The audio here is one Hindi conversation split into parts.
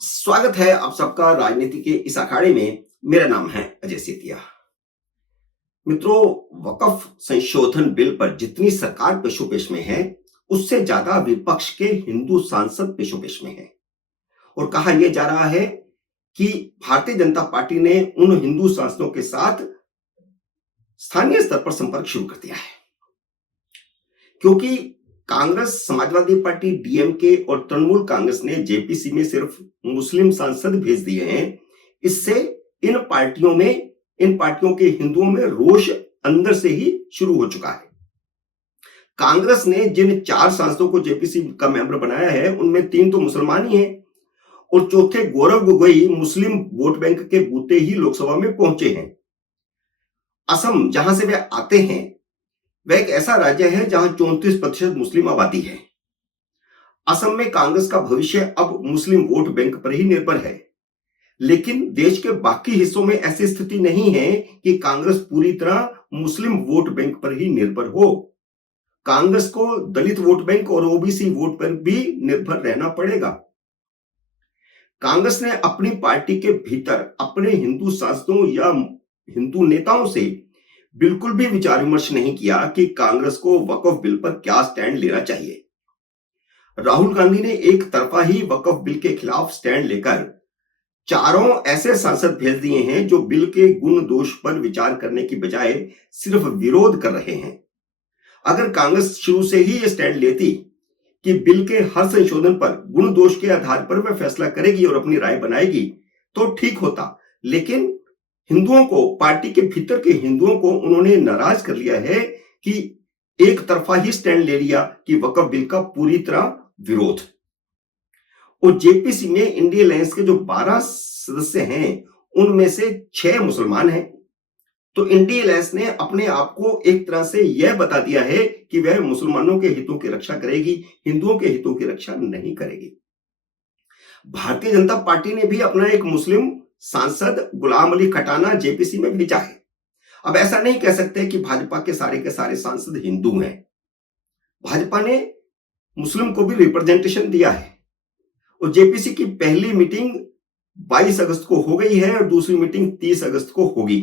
स्वागत है आप सबका राजनीति के इस अखाड़े में। मेरा नाम है अजय सेतिया। मित्रों, वक्फ संशोधन बिल पर जितनी सरकार पेशोपेश में है, उससे ज्यादा विपक्ष के हिंदू सांसद पेशोपेश में है। और कहा यह जा रहा है कि भारतीय जनता पार्टी ने उन हिंदू सांसदों के साथ स्थानीय स्तर पर संपर्क शुरू कर दिया है, क्योंकि कांग्रेस, समाजवादी पार्टी, डीएमके और तृणमूल कांग्रेस ने जेपीसी में सिर्फ मुस्लिम सांसद भेज दिए हैं। इससे इन पार्टियों के हिंदुओं में रोष अंदर से ही शुरू हो चुका है। कांग्रेस ने जिन 4 सांसदों को जेपीसी का मेंबर बनाया है, उनमें 3 तो मुसलमान ही हैं और चौथे गौरव गोगोई मुस्लिम वोट बैंक के बूते ही लोकसभा में पहुंचे हैं। असम, जहां से वे आते हैं, वह एक ऐसा राज्य है जहां 34% मुस्लिम आबादी है। असम में कांग्रेस का भविष्य अब मुस्लिम वोट बैंक पर ही निर्भर है, लेकिन देश के बाकी हिस्सों में ऐसी स्थिति नहीं है कि कांग्रेस पूरी तरह मुस्लिम वोट बैंक पर ही निर्भर हो। कांग्रेस को दलित वोट बैंक और ओबीसी वोट पर भी निर्भर रहना पड़ेगा। कांग्रेस ने अपनी पार्टी के भीतर अपने हिंदू सांसदों या हिंदू नेताओं से बिल्कुल भी विचार विमर्श नहीं किया कि कांग्रेस को वक्फ बिल पर क्या स्टैंड लेना चाहिए। राहुल गांधी ने एक तरफा ही वक्फ बिल के खिलाफ स्टैंड लेकर 4 ऐसे सांसद भेज दिए हैं जो बिल के गुण दोष पर विचार करने की बजाय सिर्फ विरोध कर रहे हैं। अगर कांग्रेस शुरू से ही यह स्टैंड लेती कि बिल के हर संशोधन पर गुण दोष के आधार पर वह फैसला करेगी और अपनी राय बनाएगी, तो ठीक होता। लेकिन हिंदुओं को, पार्टी के भीतर के हिंदुओं को उन्होंने नाराज कर लिया है कि एक तरफा ही स्टैंड ले लिया कि वक्फ बिल का पूरी तरह विरोध। और जेपीसी में इंडिया अलायंस के जो 12 सदस्य हैं, उनमें से 6 मुसलमान हैं। तो इंडिया अलायंस ने अपने आप को एक तरह से यह बता दिया है कि वह मुसलमानों के हितों की रक्षा करेगी, हिंदुओं के हितों की रक्षा नहीं करेगी। भारतीय जनता पार्टी ने भी अपना एक मुस्लिम सांसद गुलाम अली खटाना जेपीसी में भेजा है। अब ऐसा नहीं कह सकते कि भाजपा के सारे सांसद हिंदू हैं। भाजपा ने मुस्लिम को भी रिप्रेजेंटेशन दिया है और जेपीसी की पहली मीटिंग 22 अगस्त को हो गई है और दूसरी मीटिंग 30 अगस्त को होगी।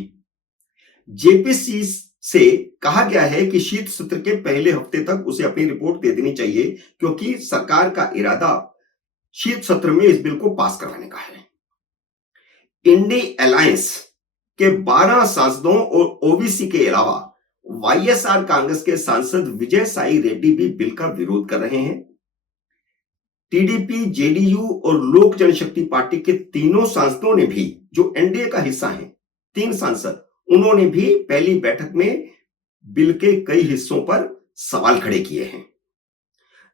जेपीसी से कहा गया है कि शीत सत्र के पहले हफ्ते तक उसे अपनी रिपोर्ट दे देनी चाहिए, क्योंकि सरकार का इरादा शीत सत्र में इस बिल को पास करवाने का है। इंडिया अलायंस के 12 सांसदों और ओबीसी के अलावा वाईएसआर कांग्रेस के सांसद विजय साई रेड्डी भी बिल का विरोध कर रहे हैं। टीडीपी, जेडीयू और लोक जनशक्ति पार्टी के तीनों सांसदों ने भी, जो एनडीए का हिस्सा हैं, 3 सांसद, उन्होंने भी पहली बैठक में बिल के कई हिस्सों पर सवाल खड़े किए हैं।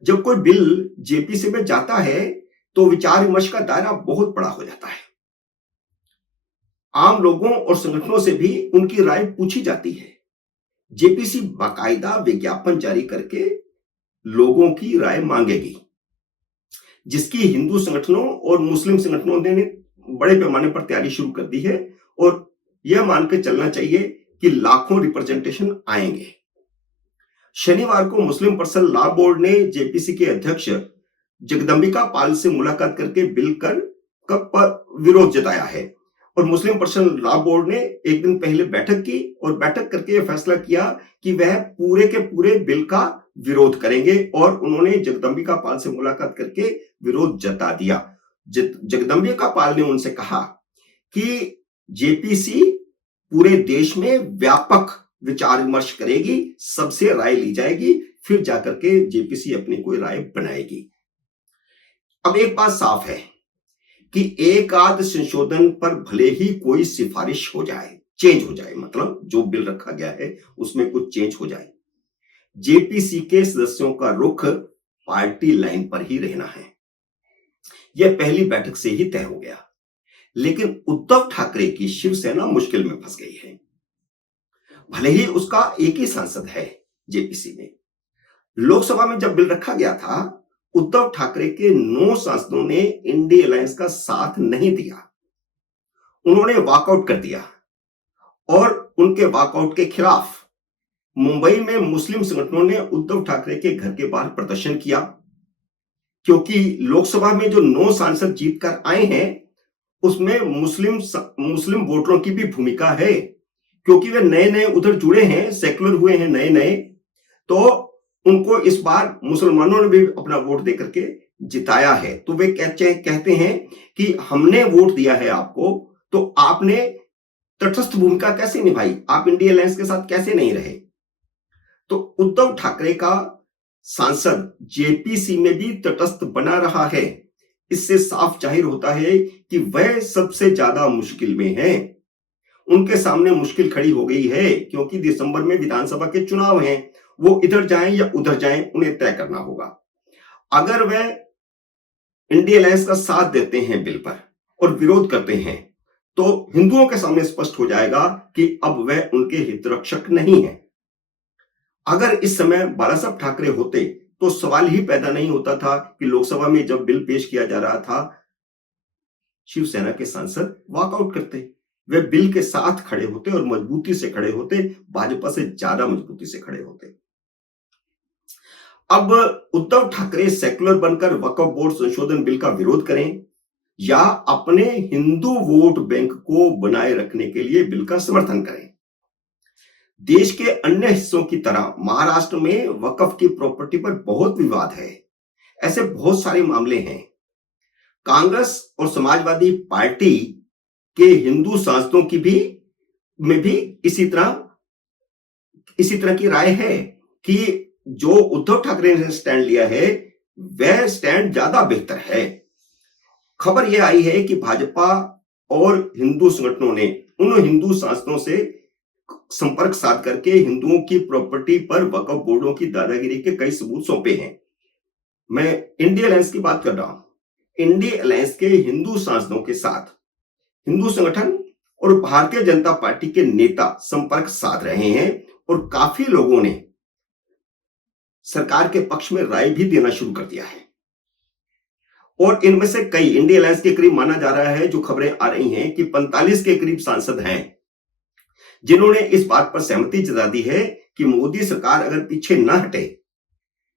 जब कोई बिल जेपीसी में जाता है तो विचार विमर्श का दायरा बहुत बड़ा हो जाता है। आम लोगों और संगठनों से भी उनकी राय पूछी जाती है। जेपीसी बाकायदा विज्ञापन जारी करके लोगों की राय मांगेगी, जिसकी हिंदू संगठनों और मुस्लिम संगठनों ने बड़े पैमाने पर तैयारी शुरू कर दी है और यह मान के चलना चाहिए कि लाखों रिप्रेजेंटेशन आएंगे। शनिवार को मुस्लिम पर्सनल लॉ बोर्ड ने जेपीसी के अध्यक्ष जगदंबिका पाल से मुलाकात करके बिल का विरोध जताया है और मुस्लिम पर्सनल लॉ बोर्ड ने एक दिन पहले बैठक की और बैठक करके यह फैसला किया कि वह पूरे के पूरे बिल का विरोध करेंगे और उन्होंने जगदंबिका पाल से मुलाकात करके विरोध जता दिया। जगदंबिका पाल ने उनसे कहा कि जेपीसी पूरे देश में व्यापक विचार विमर्श करेगी, सबसे राय ली जाएगी, फिर जाकर के जेपीसी अपनी कोई राय बनाएगी। अब एक बात साफ है कि एक आध संशोधन पर भले ही कोई सिफारिश हो जाए, चेंज हो जाए, मतलब जो बिल रखा गया है उसमें कुछ चेंज हो जाए, जेपीसी के सदस्यों का रुख पार्टी लाइन पर ही रहना है। यह पहली बैठक से ही तय हो गया। लेकिन उद्धव ठाकरे की शिवसेना मुश्किल में फंस गई है। भले ही उसका एक ही सांसद है जेपीसी में। लोकसभा में जब बिल रखा गया था, उद्धव ठाकरे के 9 सांसदों ने इंडिया अलायंस का साथ नहीं दिया। उन्होंने वॉकआउट कर दिया और उनके वॉकआउट के खिलाफ मुंबई में मुस्लिम संगठनों ने उद्धव ठाकरे के घर के बाहर प्रदर्शन किया। क्योंकि लोकसभा में जो 9 सांसद जीत कर आए हैं उसमें मुस्लिम वोटरों की भी भूमिका है, क्योंकि वे नए नए उधर जुड़े हैं, सेकुलर हुए हैं नए नए, तो उनको इस बार मुसलमानों ने भी अपना वोट देकर के जिताया है। तो वे कहते हैं कि हमने वोट दिया है आपको, तो आपने तटस्थ भूमिका कैसे निभाई, आप इंडिया अलायंस के साथ कैसे नहीं रहे। तो उद्धव ठाकरे का सांसद जेपीसी में भी तटस्थ बना रहा है। इससे साफ जाहिर होता है कि वह सबसे ज्यादा मुश्किल में है। उनके सामने मुश्किल खड़ी हो गई है, क्योंकि दिसंबर में विधानसभा के चुनाव हैं। वो इधर जाएं या उधर जाएं, उन्हें तय करना होगा। अगर वह इंडिया अलायंस का साथ देते हैं बिल पर और विरोध करते हैं, तो हिंदुओं के सामने स्पष्ट हो जाएगा कि अब वह उनके हितरक्षक नहीं है। अगर इस समय बालासाहब ठाकरे होते तो सवाल ही पैदा नहीं होता था कि लोकसभा में जब बिल पेश किया जा रहा था, शिवसेना के सांसद वॉकआउट करते, वे बिल के साथ खड़े होते और मजबूती से खड़े होते, भाजपा से ज्यादा मजबूती से खड़े होते। अब उद्धव ठाकरे सेकुलर बनकर वक्फ बोर्ड संशोधन बिल का विरोध करें या अपने हिंदू वोट बैंक को बनाए रखने के लिए बिल का समर्थन करें। देश के अन्य हिस्सों की तरह महाराष्ट्र में वक्फ की प्रॉपर्टी पर बहुत विवाद है। ऐसे बहुत सारे मामले हैं। कांग्रेस और समाजवादी पार्टी के हिंदू सांसदों की भी इसी तरह की राय है कि जो उद्धव ठाकरे ने स्टैंड लिया है वह स्टैंड ज्यादा बेहतर है। खबर यह आई है कि भाजपा और हिंदू संगठनों ने उन हिंदू सांसदों से संपर्क साध करके हिंदुओं की प्रॉपर्टी पर वक्फ बोर्डों की दादागिरी के कई सबूत सौंपे हैं। मैं इंडिया अलायंस की बात कर रहा हूं। इंडिया अलायंस के हिंदू सांसदों के साथ हिंदू संगठन और भारतीय जनता पार्टी के नेता संपर्क साध रहे हैं और काफी लोगों ने सरकार के पक्ष में राय भी देना शुरू कर दिया है। और इनमें से कई, इंडिया अलायंस के करीब माना जा रहा है, जो खबरें आ रही हैं कि 45 के करीब सांसद हैं जिन्होंने इस बात पर सहमति जता दी है कि मोदी सरकार अगर पीछे न हटे,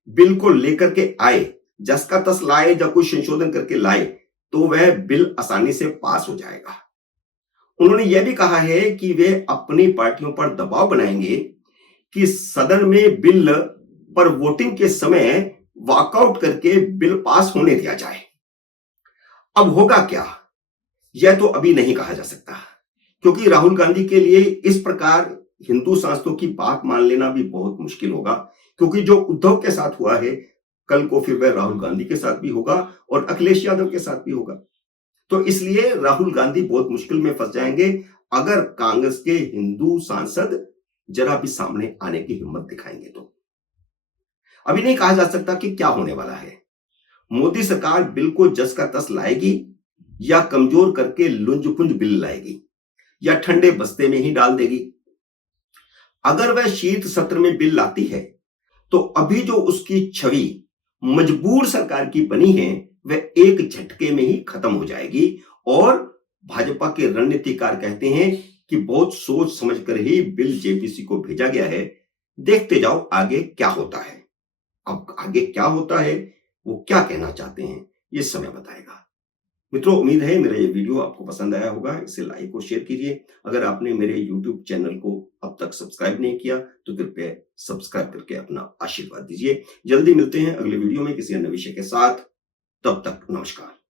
बिल को लेकर के आए, जस का तस लाए या कुछ संशोधन करके लाए, तो वह बिल आसानी से पास हो जाएगा। उन्होंने यह भी कहा है कि वे अपनी पार्टियों पर दबाव बनाएंगे कि सदन में बिल पर वोटिंग के समय वॉकआउट करके बिल पास होने दिया जाए। अब होगा क्या, यह तो अभी नहीं कहा जा सकता, क्योंकि राहुल गांधी के लिए इस प्रकार हिंदू सांसदों की बात मान लेना भी बहुत मुश्किल होगा, क्योंकि जो उद्धव के साथ हुआ है कल को फिर वह राहुल गांधी के साथ भी होगा और अखिलेश यादव के साथ भी होगा। तो इसलिए राहुल गांधी बहुत मुश्किल में फंस जाएंगे अगर कांग्रेस के हिंदू सांसद जरा भी सामने आने की हिम्मत दिखाएंगे। तो अभी नहीं कहा जा सकता कि क्या होने वाला है। मोदी सरकार बिल को जस का तस लाएगी या कमजोर करके लुंज-पुंज बिल लाएगी या ठंडे बस्ते में ही डाल देगी। अगर वह शीत सत्र में बिल लाती है तो अभी जो उसकी छवि मजबूर सरकार की बनी है वह एक झटके में ही खत्म हो जाएगी। और भाजपा के रणनीतिकार कहते हैं कि बहुत सोच समझ कर ही बिल जेपीसी को भेजा गया है, देखते जाओ आगे क्या होता है। अब आगे क्या होता है, वो क्या कहना चाहते हैं, ये समय बताएगा। मित्रों, उम्मीद है मेरा ये वीडियो आपको पसंद आया होगा। इसे लाइक और शेयर कीजिए। अगर आपने मेरे YouTube चैनल को अब तक सब्सक्राइब नहीं किया तो कृपया सब्सक्राइब करके अपना आशीर्वाद दीजिए। जल्दी मिलते हैं अगले वीडियो में किसी अन्य विषय के साथ। तब तक नमस्कार।